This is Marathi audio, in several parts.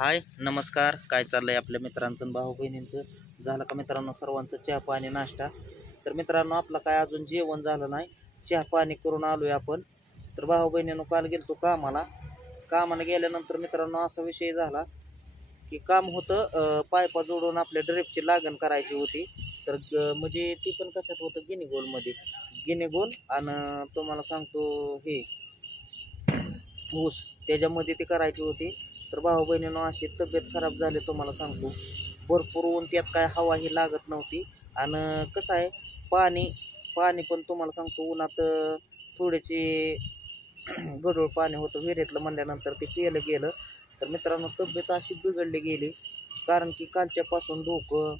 हाय नमस्कार, काय चाललंय आपल्या मित्रांचं आणि भाऊ बहिणींचं? झालं का मित्रांनो सर्वांचं चहा पाणी नाश्ता? तर मित्रांनो आपलं काय अजून जेवण झालं नाही, चहा पाणी करून आलोय आपण. तर भाऊ बहिणींनो काल गेलतो कामाला गेल्यानंतर मित्रांनो असा विषय झाला की काम होतं, पायपा जोडून आपल्या ड्रिपची लागण करायची होती. तर म्हणजे ती पण कशात होतं, गिनीगोल आणि तुम्हाला सांगतो हे ऊस, त्याच्यामध्ये ती करायची होती. तर भाऊ बहिणींनो अशी तब्येत खराब झाली तुम्हाला सांगतो. भरपूर ऊन, त्यात काय हवा ही लागत नव्हती. आणि कसं आहे, पाणी पाणी पण तुम्हाला सांगतो उन्हात थोडीशी गढूळ पाणी होतं विहिरीतलं म्हणल्यानंतर ते पिलं गेलं. तर मित्रांनो तब्येत अशी बिघडली गेली, कारण की कालच्यापासून डोकं,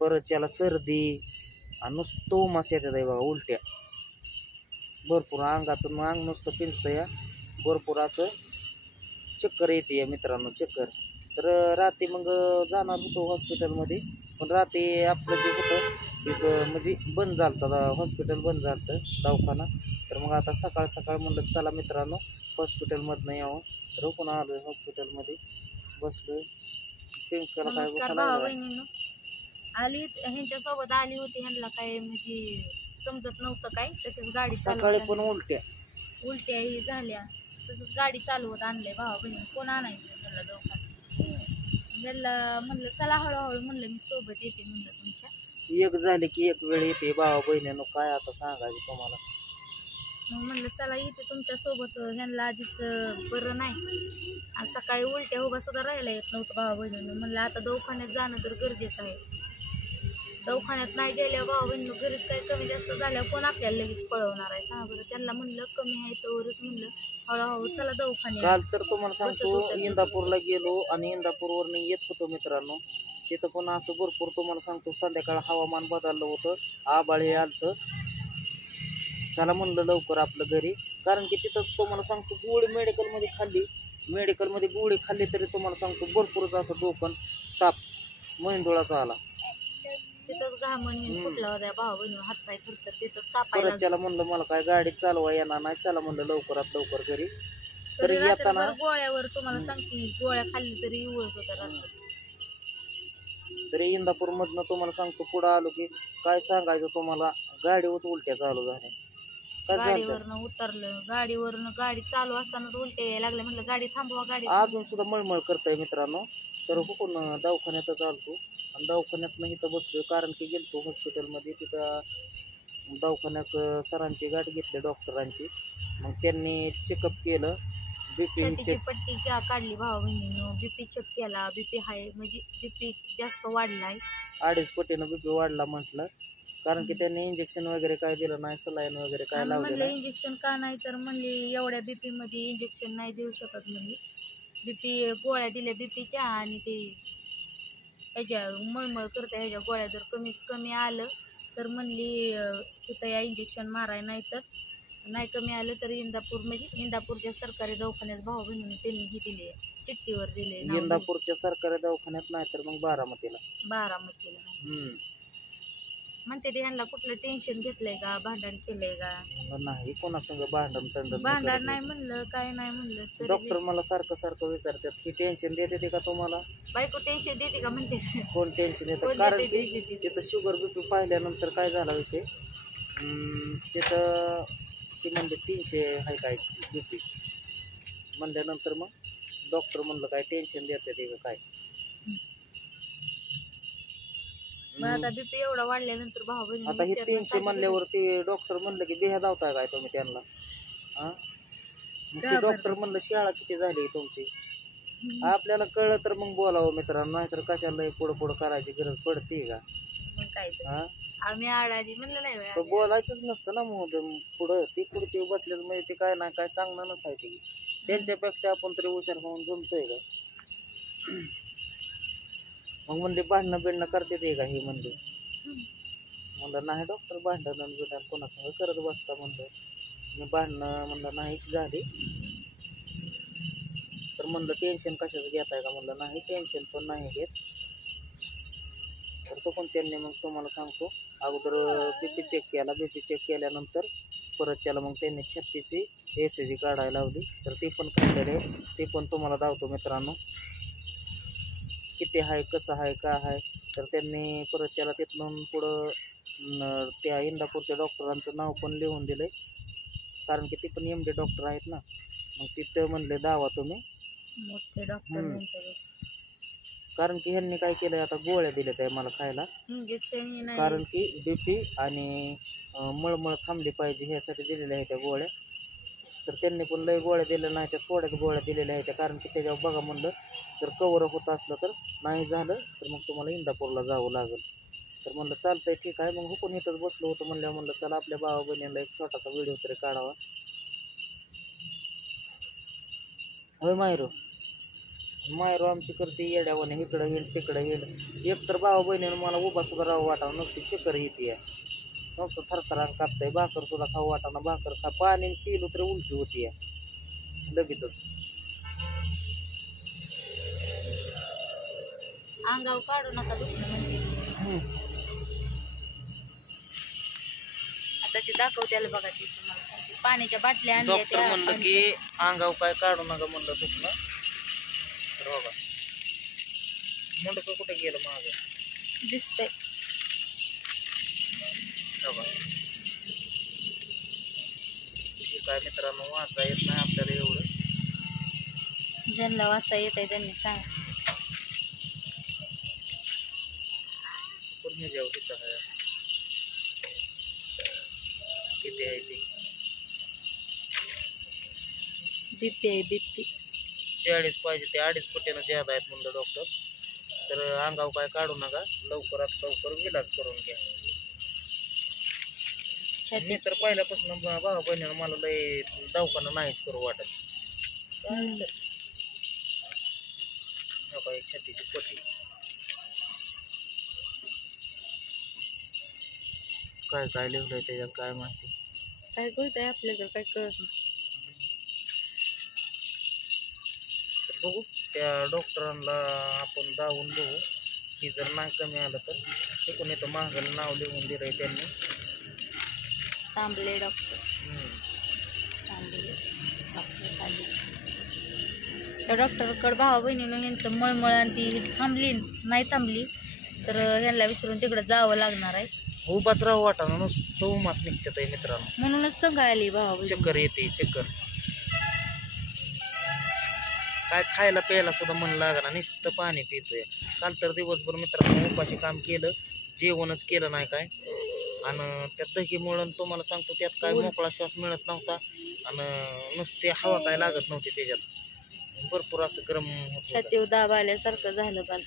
परत त्याला सर्दी आणि नुसतं उमास येतात आहे बघा, उलट्या भरपूर, अंगाचं अंग नुसतं पिंजतं या, भरपूर असं चक्कर येते मित्रांनो, चक्कर. तर रात्री मग जाणार होतो हॉस्पिटलमध्ये, पण रात्री आपलं जे होतं तिथं म्हणजे बंद झालं, हॉस्पिटल बंद झालं, दवाखाना. तर मग आता सकाळ सकाळ म्हणलं चला मित्रांनो हॉस्पिटलमधनं यावं. तर पुन्हा आलोय हॉस्पिटलमध्ये, बसलोय. पिंकला काय नमस्कार भावा बहिणींनो, आली ह्यांच्यासोबत आली होती. ह्यांना काय म्हणजे समजत नव्हतं काय, तसेच गाडी सकाळी पण उलट्या ही झाल्या. तसंच गाडी चालवत आणलंय भावा बहिणी. कोण आणायचं त्यांना दवाखान्यात? त्यांना म्हणलं चला हळूहळू, म्हणलं मी सोबत येते म्हणलं तुमच्या. एक झाले की एक वेळ येते भावा बहिणींनो, काय आता सांगायचं तुम्हाला. मग म्हणलं चला येते तुमच्या सोबत. ह्यांना आधीच बरं नाही, आज सकाळी उलट्या उभा सुद्धा राहायला येत नव्हतं भावा बहिणींनो. म्हणलं आता दवाखान्यात जाणं तर गरजेचं आहे. दवाखान्यात नाही गेल्या भावा बहिणींनो, घरीच काही कमी जास्त झाल्यावर कोण आपल्याला लगेच पळवणार आहे सांगा बरं? त्यांना म्हणलं कमी आहे तोवरच म्हणलं हळूहळू चला दवाखान्यात. काल तर तुम्हाला सांगतो इंदापूरला गेलो आणि इंदापूरवरनं येत होतो मित्रांनो. तिथं पण असं भरपूर तुम्हाला सांगतो संध्याकाळ हवामान बदललं होतं, आभाळ हे आलतं. चला म्हणलं लवकर आपलं घरी, कारण की तिथं तुम्हाला सांगतो गोळी मेडिकलमध्ये गोळी खाल्ली तरी तुम्हाला सांगतो भरपूरच असं डोकं ताप मेंदुळाचा आला. तिथंच घामून फुटला होता भावा बहिणी, हातपाय थरथर तिथंच कापायला. परत त्याला म्हणलं मला काय गाडी चालवा येणार नाही, चला म्हणलं लवकरात लवकर घरी. तरी येताना गोळ्यावर तुम्हाला सांगते, गोळ्या खाल्ली तरी उळत होता रात्री. तरी इंदापूर मधनं तुम्हाला सांगतो पुढं आलो की काय सांगायचं तुम्हाला, गाडीवर उलट्या चालू झाल्या. गाडीवरनं उतरलं, गाडी चालू असतानाच उलट्या यायला लागल्या. म्हणलं गाडी थांबवा, गाडी अजून सुद्धा मळमळ करताय मित्रांनो. तर हुकून दवाखान्यातच आलतो आणि दवाखान्यात इथं बसलोय, कारण की गेलतो हॉस्पिटलमध्ये. तिथं दवाखान्यात सरांची गाठ घेतली, डॉक्टरांची. मग त्यांनी चेकअप केलं, छातीची पट्टी काढली भावा बहिणीनं, बीपी चेक केला. बीपी हाय म्हणजे बीपी जास्त वाढलाय, 2.5 पटीनं बीपी वाढला म्हटलं. कारण की त्यांनी इंजेक्शन वगैरे काय दिलं नाही, सलाईन वगैरे काय लावलं म्हणलं इंजेक्शन का नाही, तर म्हणले एवढ्या बीपी मध्ये इंजेक्शन नाही देऊ शकत म्हणले. बीपी गोळ्या दिल्या बीपीच्या, आणि ते ह्याच्या मळमळ करते ह्याच्या गोळ्या जर कमी आलं तर म्हणली तिथं या इंजेक्शन माराय, नाही कमी आलं तर इंदापूरच्या सरकारी दवाखान्यात भाऊ बहिणीने त्यांनी ही दिली, चिठ्ठीवर दिले. इंदापूरच्या सरकारी दवाखान्यात नाही तर मग बारामतीला म्हणते ते. ह्यांना कुठलं टेन्शन घेतलंय का, भांडण केलंय का? नाही, कोणासंग भांडण नाही म्हणलं, काय नाही म्हणलं. डॉक्टर मला सारखं विचारतात की टेन्शन देते का तुम्हाला, बायको टेन्शन देते का म्हणते. कोण टेन्शन देतं? कारण की तिथं शुगर बीपी पाहिल्यानंतर काय झाला विषय, तिथं ती म्हणले 300 आहे काय बीपी म्हणल्यानंतर मग डॉक्टर म्हणलं काय टेन्शन देते ते काय. आता बीपी एवढा वाढल्यानंतर भाऊ बहिणी आता हे 300 म्हणल्यावरती डॉक्टर म्हणलं की बिहा धावताय काय तुम्ही त्यांना? ते डॉक्टर म्हणलं शाळा किती झाली तुमची? आपल्याला कळलं तर मग बोलावं मित्रांनो, नाहीतर कशाला पुढं करायची गरज पडते का? आम्ही आडानी म्हणलं नाही, बोलायचंच नसतं ना मग पुढं. ती पुढची बसले म्हणजे ते काय नाही काय सांगणार नसायची. त्यांच्यापेक्षा आपण तरी हुशार होऊन जमतोय का? मग म्हणले भांडणं बिडणं करते ते का हे म्हणले. म्हणलं नाही डॉक्टर, भांडण कोणासंग करत बसता म्हणलं. मी भांडणं म्हणलं नाही झाली, तर म्हणलं टेन्शन कशाचं घेताय का? म्हणलं नाही टेन्शन पण नाही घेत. तर तो पण त्यांनी मग तुम्हाला सांगतो अगोदर बीपी चेक केला. बीपी चेक केल्यानंतर परत त्याला मग त्यांनी 36 ECG काढायला लावली, तर ती पण काढलेली आहे. ती पण तुम्हाला दावतो मित्रांनो किती आहे, कसं आहे, काय आहे. तर त्यांनी परत त्याला तिथून पुढं त्या इंदापूरच्या डॉक्टरांचं नाव पण लिहून दिलं आहे, कारण की ती पण MD डॉक्टर आहेत ना. मग तिथं म्हणले दावा तुम्ही मोठे डॉक्टर. कारण की ह्यांनी काय केलं, आता गोळ्या दिल्यात आहे मला खायला, इंजेक्शन कारण की BP आणि मळमळ थांबली पाहिजे ह्यासाठी दिलेल्या आहेत त्या गोळ्या. तर त्यांनी पण लय गोळ्या दिल्या नाही, त्या थोड्याच गोळ्या दिलेल्या आहेत, कारण की त्याच्यावर बघा म्हणलं जर कवर होत असलं तर नाही झालं तर मग तुम्हाला इंदापूरला जावं लागेल. तर म्हणलं चालतंय ठीक आहे. मग हुकून इथंच बसलो होतो, म्हणलं चला आपल्या भावा बहिणीला एक छोटासा व्हिडिओ तरी काढावा. होय मायरो आमची करते येड्यावाने, इकडं हिंड तिकडं हिंड. एक तर भावा बहिणीनं मला उभा सुद्धा राहावं वाटा, नुसती चक्कर येते, नुसतं थरथरान कापतंय. भाकर सुद्धा खाऊ वाटाना, भाकर पाणी पिलो तरी उलटी होती लगेचच. अंगावर काढू नका दुखणं म्हणजे. आता ते दाखवत्याला बघा, ती तुम्हाला सांगते. पाण्याच्या बाटल्या आणल्या डॉक्टर म्हणलं की अंगावर काय काढू नका म्हणलं दुखणं. तर बघा मुंडकं कुठे गेलं मागं दिसतंय. बघा काय मित्रांनो, वाचा येत नाही आपल्याला एवढं. ज्यांना वाचा येत आहे त्यांनी सांग. पण हे जेवढीच आहे किती आहे ती BP आहे BP. 40 पाहिजे, ते 2.5 पटीनं ज्यादा आहेत म्हणलं डॉक्टर. तर अंगावर काय काढू नका, लवकरात लवकर विलाज करून घ्या. मी तर पहिल्यापासून भावा बहिणीनं मला लय दवाखाना नाहीच करू वाटत. एक छातीची पटी काय काय लिहिलंय त्याच्यात काय माहिती, काय कळतंय आपल्याला, काय कळत नाही. तर बघू त्या डॉक्टरांना आपण दावून बघू की जर नाही कमी आलं तर तिकडून इथं महागाला नाव लिहून दिलंय त्यांनी, तांबले डॉक्टर. तांबले त्या डॉक्टरकडे भावा बहिणीनं ह्यांचं मळमळ आणि ती थांबली नाही थांबली तर ह्यांना विचारून तिकडे जावं लागणार आहे. उभाच राहू वाटाणा, नुसतं उमाच निघतात आहे मित्रांनो. म्हणूनच सांगायली भावा बहिणी. चक्कर येते चक्कर, काय खायला प्यायला सुद्धा मन लागणार, नुसतं पाणी पितोय. काल तर दिवसभर मित्रांनो उपाशी काम केलं, जेवणच केलं नाही काय. आणि त्या दहीमुळं तुम्हाला सांगतो त्यात काय मोकळा श्वास मिळत नव्हता आणि नुसते हवा काय लागत नव्हती त्याच्यात. भरपूर असं गरम होत, छातीवर दाब आल्यासारखं झालं काल.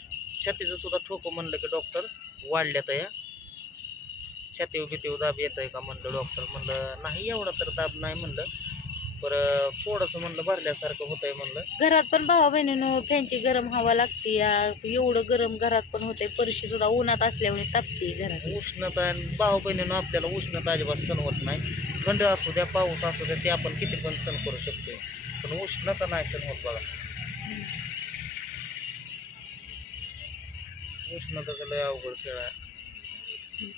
छातीचं सुद्धा ठोकं म्हणलं की डॉक्टर वाढल्यात या, छातीवर बितीवर दाब येत आहे का म्हणलं डॉक्टर. म्हणलं नाही एवढा तर दाब नाही म्हणलं, पर थोडंसं म्हणलं भरल्यासारखं होतंय म्हणलं. घरात पण भावा बहिणीनं फॅनची गरम हवा लागते, एवढं गरम घरात पण होतंय. परशी सुद्धा उन्हात असल्यामुळे तापते घरात. उष्णता भाऊ बहिणीनं आपल्याला उष्णता अजिबात सण होत नाही. थंड असू द्या पाऊस असू द्या ते आपण किती पण सण करू शकतोय, पण उष्णता नाही सण होत बघा. उष्णता लय अवघड खेळ आहे.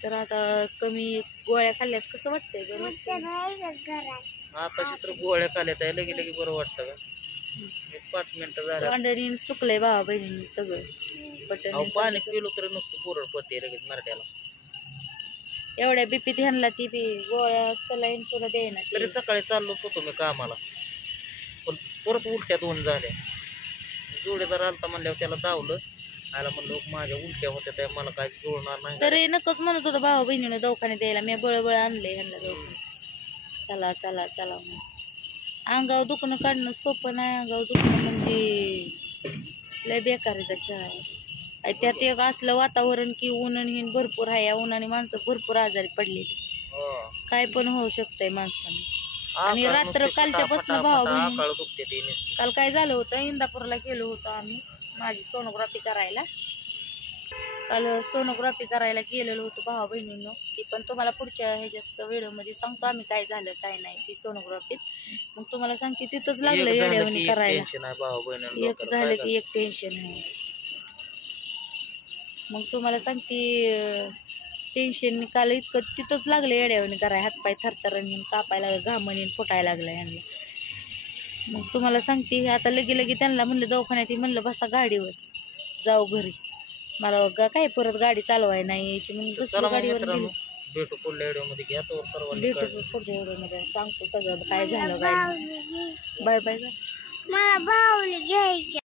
तर आता कमी गोळ्या खाल्ल्यात कसं वाटतंय बरं वाटतंय. आताशी तर गोळ्या खाल्यात आहे लगे लगे बरं वाटतं का. 5 मिनिटं झालं अंडरीन सुकलंय भावा बहिणींनी सगळं. पाणी पिलो तरी नुसतं पुरळ पडते लगेच नरड्याला. एवढ्या बीपीत ह्यांना ती बी गोळ्या सलाईन सुद्धा द्यायना. तरी सकाळी चाललोच होतो मी कामाला, पण परत उलट्या 2 झाल्या. जोडीदार आलता म्हणल्यावर त्याला दावलं, आला म्हणलं माझ्या उलट्या होत्या त्या मला काय जोडणार नाही. तरी नकच म्हणत होतं भावा बहिणीनं दवाखान्यात द्यायला. मी बळबळ आणले ह्यांना दवाखान्यात. चला चला चला म्हणून. अंगावर दुखणं काढणं सोपं नाही. अंगावर दुखणं म्हणजे लय बेकारीचा खेळ आहे. त्यात एक असलं वातावरण की ऊन आणि हिन भरपूर आहे. या उन्हाने माणसं भरपूर आजारी पडली, काय पण होऊ शकतंय माणसाने. आणि रात्र कालच्यापासून भावा बहिणी काल काय झालं होतं, इंदापूरला गेलो होतो आम्ही माझी सोनोग्राफी करायला. काल सोनोग्राफी करायला गेलेलो होतो भावा बहिणींनो. ती पण तुम्हाला पुढच्या ह्याच्यात व्हिडिओमध्ये सांगतो आम्ही काय झालं काय नाही ती सोनोग्राफीत. मग तुम्हाला सांगते तिथंच लागलं येड्यावानी करायला. एक झालं की एक टेन्शन आहे. मग तुम्हाला सांगते टेन्शन काल इतकं तिथंच लागलं येड्यावानी कराय, हातपाय थरथरण कापायला लागलं, घामणी फुटायला लागलं ह्यांना. मग तुम्हाला सांगते आता लगे त्यांना म्हणलं दवाखान्यात म्हणलं बसा गाडीवर जाऊ घरी, मला काय परत गाडी चालवाय नाही यायची म्हणून दुसऱ्या गाडीवर गेलो. भेटू पुढल्या व्हिडिओ मध्ये घ्या तो सर्वांनी भेटू पुढच्या व्हिडिओ मध्ये सांगतो सगळं काय झालं काय. Bye bye. मला बाहुली घ्यायची.